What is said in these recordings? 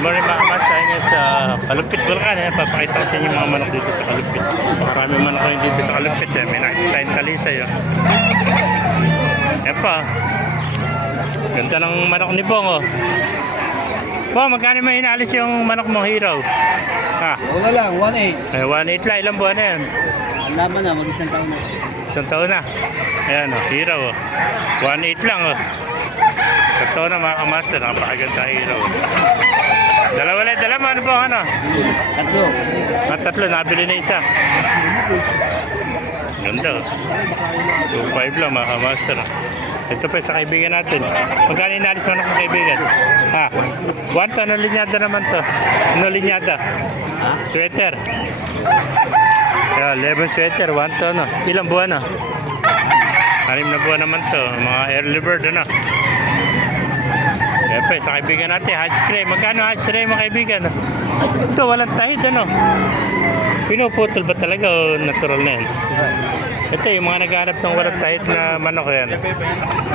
Morning mga kamas, tayo ngayon sa Kalupit, Bulacan. Ayan, papakita ko sa inyo mga manok dito sa Kalupit. Marami manok ngayon dito sa Kalupit. Eh. May nakikita tayong talisay. Oh. Ayan pa. Ganda ng manok ni Bong. Oh. Bong, magkano mo inalis yung manok mo, hero? Ha? Wala lang, 1.8. Eh, 1.8 lang. Ilang buwan na yan? Ang laman na, mag-isang taon na. Isang taon na. Ayan, oh, hero. Oh. 1.8 lang. Oh. Isang taon na mga kamaster. Napakaganda hero. Oh. Dalawa lang. Dalawa. Ano po ano? Tatlo. Ang tatlo, nabili na isa. Ganda. oh. 2.5 lang mga kamaster. Ito pa sa kaibigan natin. Magkano inalis mo na kong kaibigan? Ha? One to, ano linyada naman to? Ano linyada? Sweater. Yeah, 11 sweater, one to ano. Ilang buwan na? Anim na buwan naman to. Mga early bird ano. Pa, sa kaibigan natin, hatch tray. Magkano hatch tray mga kaibigan? Ito, walang tahid ano. Pinuputol ba talaga o natural na yan? Ito, yung mga naghanap ng walang tahid na manok yan.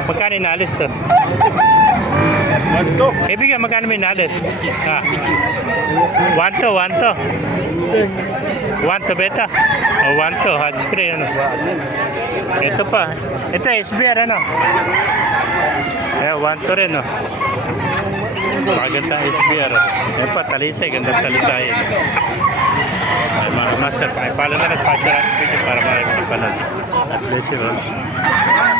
Magkano inalis to? Kaibigan, magkano may inalis? Ha? One to, one to. One to beta. O one to, hatch tray ano. Ito pa. Ito, SBR ano. Eh, one to rin, no. Maganda SBR. Yan pa, talisay. Ganda talisay. Ay, mga master, pakipalo na rin. Pakipalo na video para marami na pala. God bless you.